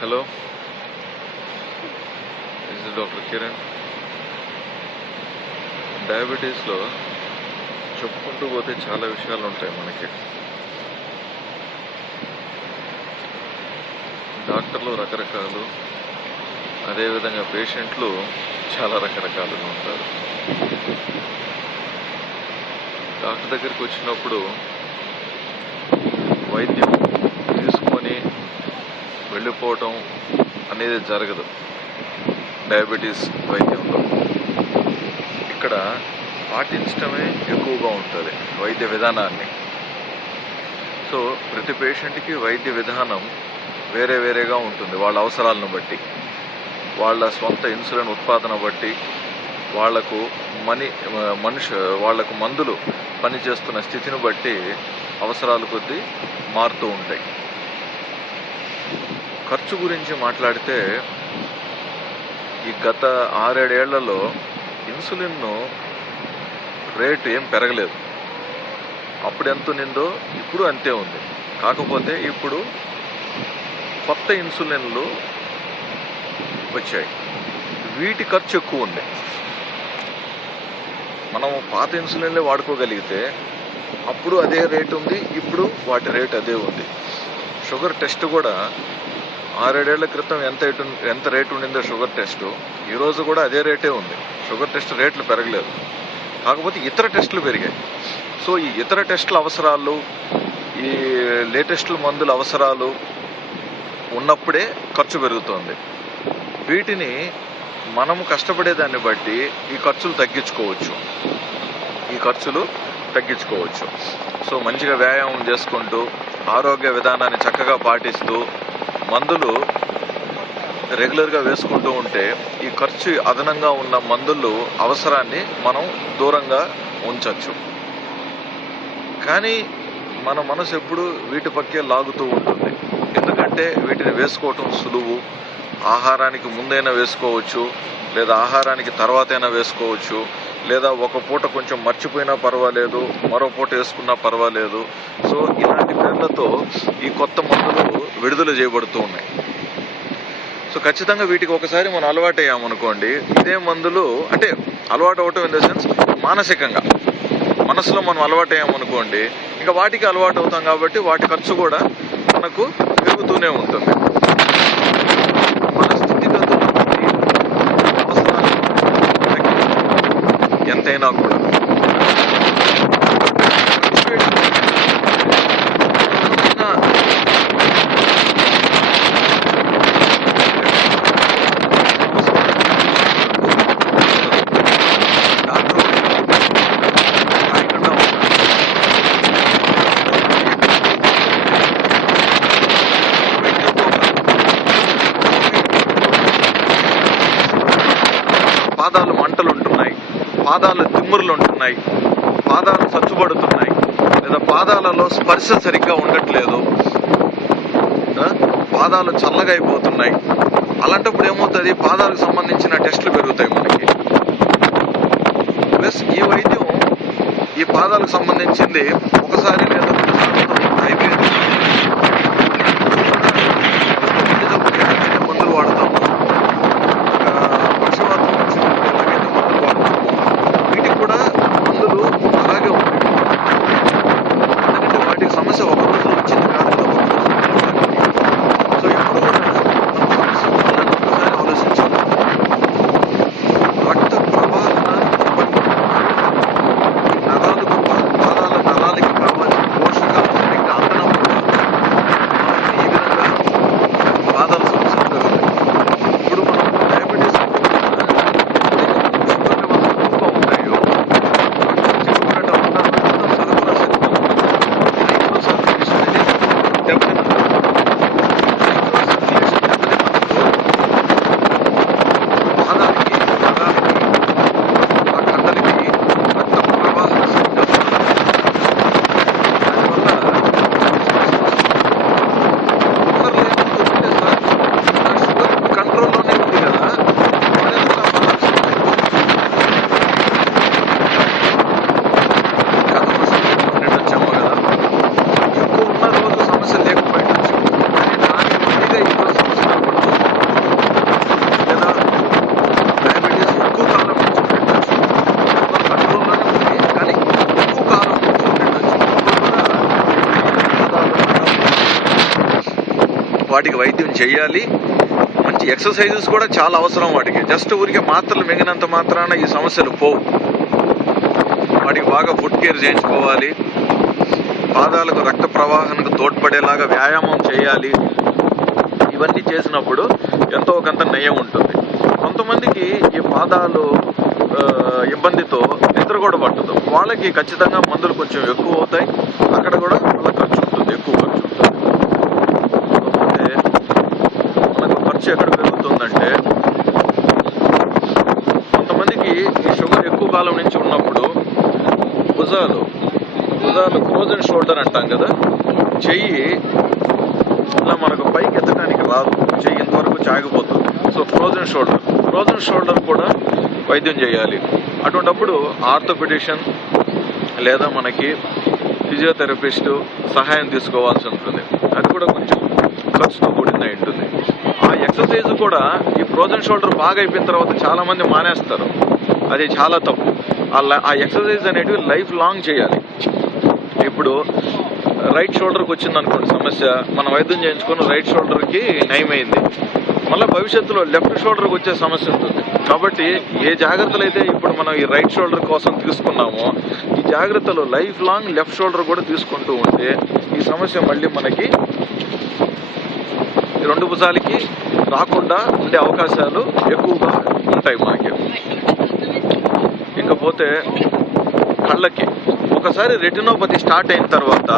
Hello, this is doctor Kiran. డయాబెటీస్లో చెప్పుకుంటూ పోతే చాలా విషయాలు ఉంటాయి మనకి. డాక్టర్లు రకరకాలు, అదేవిధంగా పేషెంట్లు చాలా రకరకాలుగా ఉంటారు. డాక్టర్ దగ్గరికి వచ్చినప్పుడు వైద్యం తీసుకొని వెళ్ళిపోవటం అనేది జరగదు డయాబెటీస్ వైద్యంలో. ఇక్కడ పాటించడమే ఎక్కువగా ఉంటుంది వైద్య విధానాన్ని. సో ప్రతి పేషెంట్కి వైద్య విధానం వేరే వేరేగా ఉంటుంది. వాళ్ళ అవసరాలను బట్టి, వాళ్ళ స్వంత ఇన్సులిన్ ఉత్పాదన బట్టి, వాళ్లకు వాళ్లకు మందులు పనిచేస్తున్న స్థితిని బట్టి అవసరాలు కొద్దీ మారుతూ ఉంటాయి. ఖర్చు గురించి మాట్లాడితే, ఈ గత 6-7 ఏళ్లలో ఇన్సులిన్ రేటు ఏం పెరగలేదు. అప్పుడు ఎంత ఉన్నిందో ఇప్పుడు అంతే ఉంది. కాకపోతే ఇప్పుడు కొత్త ఇన్సులిన్లు వచ్చాయి, వీటి ఖర్చు ఎక్కువ ఉంది. మనం పాత ఇన్సులిన్లే వాడుకోగలిగితే అప్పుడు అదే రేటు ఉంది, ఇప్పుడు వాటి రేటు అదే ఉంది. షుగర్ టెస్ట్ కూడా 6-7 ఏళ్ల క్రితం ఎంత రేటు ఉండిందో షుగర్ టెస్టు, ఈరోజు కూడా అదే రేటే ఉంది. షుగర్ టెస్ట్ రేట్లు పెరగలేదు, కాకపోతే ఇతర టెస్టులు పెరిగాయి. సో ఈ ఇతర టెస్టుల అవసరాలు, ఈ లేటెస్టుల మందుల అవసరాలు ఉన్నప్పుడే ఖర్చు పెరుగుతోంది. వీటిని మనము కష్టపడేదాన్ని బట్టి ఈ ఖర్చులు తగ్గించుకోవచ్చు. సో మంచిగా వ్యాయామం చేసుకుంటూ, ఆరోగ్య విధానాన్ని చక్కగా పాటిస్తూ, మందులు రెగ్యులర్గా వేసుకుంటూ ఉంటే ఈ ఖర్చు అదనంగా ఉన్న మందులు అవసరాన్ని మనం దూరంగా ఉంచవచ్చు. కానీ మన మనసు ఎప్పుడు వీటి పక్కే లాగుతూ ఉంటుంది. ఎందుకంటే వీటిని వేసుకోవటం సులువు. ఆహారానికి ముందైనా వేసుకోవచ్చు, లేదా ఆహారానికి తర్వాతైనా వేసుకోవచ్చు, లేదా ఒక పూట కొంచెం మర్చిపోయినా పర్వాలేదు, మరో పూట వేసుకున్నా పర్వాలేదు. సో ఇలాంటి పేర్లతో ఈ కొత్త మందులు విడుదల చేయబడుతూ ఉన్నాయి. సో ఖచ్చితంగా వీటికి ఒకసారి మనం అలవాటు అయ్యామనుకోండి, ఇదే మందులు అంటే అలవాటు అవటం ఇన్ ద సెన్స్ మానసికంగా, మనసులో మనం అలవాటు అయ్యామనుకోండి, ఇంకా వాటికి అలవాటు అవుతాం. కాబట్టి వాటి ఖర్చు కూడా మనకు పెరుగుతూనే ఉంటుంది. మన స్థితిగతులను బట్టి అవసరాలు ఎంతైనా కూడా పాదాలు మంటలు ఉంటున్నాయి, పాదాలు తిమ్మురులు ఉంటున్నాయి, పాదాలు చచ్చుబడుతున్నాయి, లేదా పాదాలలో స్పర్శ సరిగ్గా ఉండట్లేదు, పాదాలు చల్లగా అయిపోతున్నాయి. అలాంటప్పుడు ఏమవుతుంది, పాదాలకు సంబంధించిన టెస్టులు పెరుగుతాయి మనకి. ప్లస్ ఈ వైద్యం ఈ పాదాలకు సంబంధించింది ఒకసారి లేదా 2 సార్లు అయిపోయింది. మందులు వాడతాము, పక్షవాతం వచ్చినప్పుడు ఎలాగైతే మందులు వాడతామో వీటికి కూడా మందులు అలాగే ఉంటాయి. ఎందుకంటే వాటికి సమస్య ఒక రోజులో వచ్చింది కాదు కదా, ఒక రోజు. సో ఎప్పుడు కూడా మన సమస్య ఉందని ఒకసారి ఆలోచించాలి. రక్త ప్రవాహన ఇబ్బంది, నరాలకు, పాదాల నరాలకి కావాల్సిన పోషకాలు వాటికి వైద్యం చేయాలి. మంచి ఎక్సర్సైజెస్ కూడా చాలా అవసరం వాటికి. జస్ట్ ఊరికే మాత్రలు మింగినంత మాత్రాన ఈ సమస్యలు పోవు. వాటికి బాగా ఫుడ్ కేర్ చేయించుకోవాలి. పాదాలకు రక్త ప్రవాహానికి తోడ్పడేలాగా వ్యాయామం చేయాలి. ఇవన్నీ చేసినప్పుడు ఎంతో కొంత నయం ఉంటుంది. కొంతమందికి ఈ పాదాలు ఇబ్బందితో నిద్ర కూడా పట్టదు. వాళ్ళకి ఖచ్చితంగా మందులు కొంచెం ఎక్కువ అవుతాయి. అక్కడ కూడా వాళ్ళ ఖర్చు ఉంటుంది, ఎక్కువ ఖర్చు ఉంటుంది. కాకపోతే మనకు ఖర్చు ఎక్కడ పెరుగుతుందంటే, కొంతమందికి ఈ షుగర్ ఎక్కువ కాలం నుంచి ఉన్నప్పుడు భుజాలు ఫ్రోజన్ షోల్డర్ అంటాం కదా, చెయ్యి ఇలా మనకు పైకి ఎత్తడానికి రాదు, చెయ్యి ఇంతవరకు చాగిపోతుంది. సో ఫ్రోజన్ షోల్డర్ కూడా వైద్యం చేయాలి. అటువంటప్పుడు ఆర్థోపెడిషన్ లేదా మనకి ఫిజియోథెరపిస్టు సహాయం తీసుకోవాల్సి ఉంటుంది. అది కూడా కొంచెం ఖర్చుతో కూడినై ఉంటుంది. ఆ ఎక్సర్సైజ్ కూడా ఈ ఫ్రోజన్ షోల్డర్ బాగా అయిపోయిన తర్వాత చాలామంది మానేస్తారు. అది చాలా తప్పు. ఆ ఎక్సర్సైజ్ అనేటివి లైఫ్ లాంగ్ చేయాలి. ఇప్పుడు రైట్ షోల్డర్కి వచ్చింది అనుకోండి సమస్య, మనం వైద్యం చేయించుకొని రైట్ షోల్డర్కి నయమైంది, మళ్ళీ భవిష్యత్తులో లెఫ్ట్ షోల్డర్కి వచ్చే సమస్య ఉంటుంది. కాబట్టి ఏ జాగ్రత్తలు అయితే ఇప్పుడు మనం ఈ రైట్ షోల్డర్ కోసం తీసుకున్నామో, ఈ జాగ్రత్తలు లైఫ్ లాంగ్ లెఫ్ట్ షోల్డర్ కూడా తీసుకుంటూ ఉంటే ఈ సమస్య మళ్ళీ మనకి రెండు భుజాలకి రాకుండా ఉండే అవకాశాలు ఎక్కువగా ఉంటాయి మనకి. ఇకపోతే కళ్ళకి ఒకసారి రెటినోపతి స్టార్ట్ అయిన తర్వాత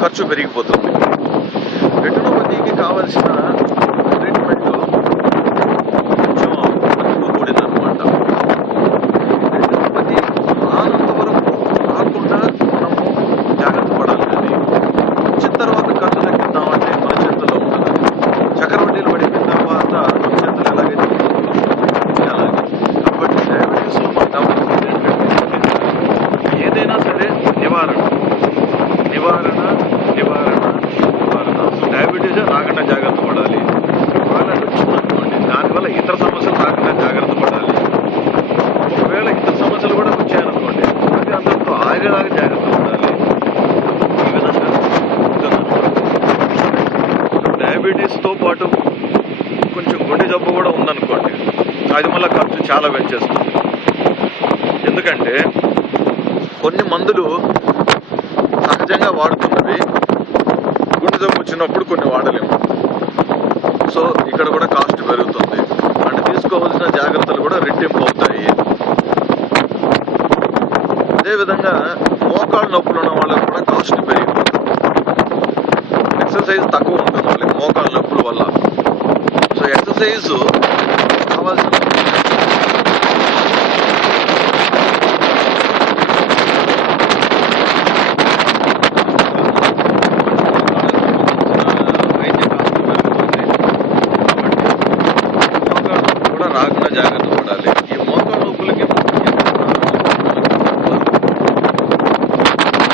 ఖర్చు పెరిగిపోతుంది. రెటినోపతికి కావాల్సిన ట్రీట్మెంట్ కొంచెం ఖర్చుతో కూడిందనమాట. రెటినోపతి రానంత వరకు రాకుండా మనము జాగ్రత్త పడాలి. కానీ వచ్చిన తర్వాత ఖర్చు తగ్గిద్దామంటే మన చేతుల్లో ఉంటుంది. చక్రవడ్డీలు పడిపోయిన తర్వాత మన చేతులు ఎలాగైతే అలాగే. కాబట్టి డయాబెటీస్లో మనం గమనించేది ఏదైనా సరే నివారణ. డయాబెటీస్ రాకుండా జాగ్రత్త పడాలి. ఒకవేళ వచ్చిందనుకోండి, దానివల్ల ఇతర సమస్యలు రాకుండా జాగ్రత్త పడాలి. ఒకవేళ ఇతర సమస్యలు కూడా వచ్చాయనుకోండి, అది అందరితో ఆగేలాగా జాగ్రత్త పడాలి. ఈ విధంగా డయాబెటీస్తో పాటు కొంచెం గుండె జబ్బు కూడా ఉందనుకోండి, అది మళ్ళీ ఖర్చు చాలా పెంచేస్తుంది. ఎందుకంటే కొన్ని మందులు సహజంగా వాడుతున్నవి గుండె జబ్బు వచ్చినప్పుడు కొన్ని వాడలేము. సో ఇక్కడ కూడా కాస్ట్ పెరుగుతుంది. అంటే తీసుకోవాల్సిన జాగ్రత్తలు కూడా రెట్టింపు అవుతాయి. అదేవిధంగా మోకాళ్ళ నొప్పులు ఉన్న వాళ్ళకి కూడా కాస్ట్ పెరిగిపోతుంది. ఎక్సర్సైజ్ తక్కువ ఉంటుంది వాళ్ళకి మోకాళ్ళ నొప్పుల వల్ల. సో ఎక్సర్సైజ్ కావాల్సిన రాకుండా జాగ్రత్త పడాలి. ఈ మోకాళ్ళ నొప్పులకి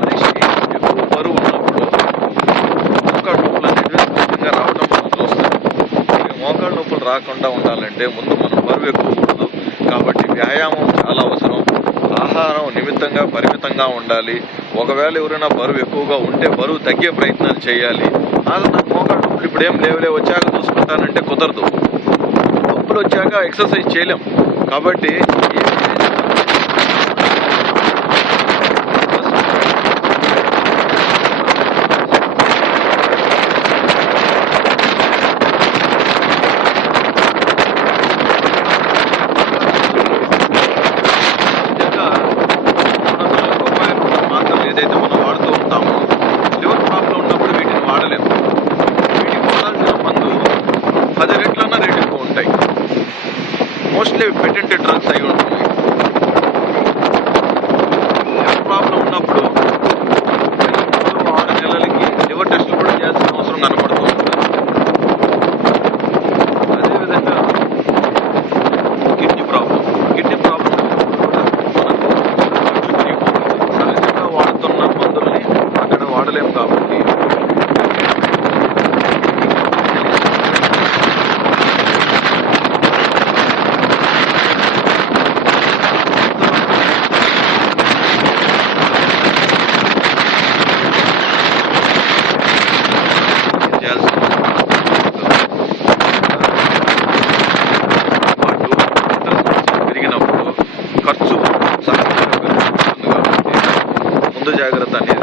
మనిషి ఎక్కువ బరువు ఉన్నప్పుడు మోకాళ్ళ నొప్పులు అనేవి ముఖ్యంగా రావడం మనం చూస్తాం. ఈ మోకాళ్ళ నొప్పులు రాకుండా ఉండాలంటే ముందు మనం బరువు ఎక్కువకూడదు. కాబట్టి వ్యాయామం చాలా అవసరం. ఆహారం నిమిత్తంగా పరిమితంగా ఉండాలి. ఒకవేళ ఎవరైనా బరువు ఎక్కువగా ఉంటే బరువు తగ్గే ప్రయత్నాలు చేయాలి. నాకు మోకాళ్ళ నొప్పులు ఇప్పుడు ఏం లేవులే వచ్చాక చూసుకుంటానంటే కుదరదు. నొప్పులు వచ్చాక ఎక్సర్సైజ్ చేయలేం. కాబట్టి మాత్రం ఏదైతే మనం వాడుతూ ఉంటామో, లివర్ ప్రాబ్లం ఉన్నప్పుడు వీటిని వాడలేము. వీటికి వాడాల్సిన మందు 10 రెట్లన్నా రేటు ఎక్కువ ఉంటాయి. మోస్ట్లీ పేటెంటెడ్ డ్రగ్స్ అయి ఉంటుంది. లివర్ ప్రాబ్లం ఉన్నప్పుడు 6 నెలలకి లివర్ టెస్టులు కూడా చేయాల్సిన అవసరం కనపడుతూ ఉంటుంది. అదేవిధంగా కిడ్నీ ప్రాబ్లం మనకు ఖర్చు పెరిగిపోతుంది. సహజంగా వాడుతున్న మందుల్ని అక్కడ వాడలేము. కాబట్టి జాగ్రత్త అనేది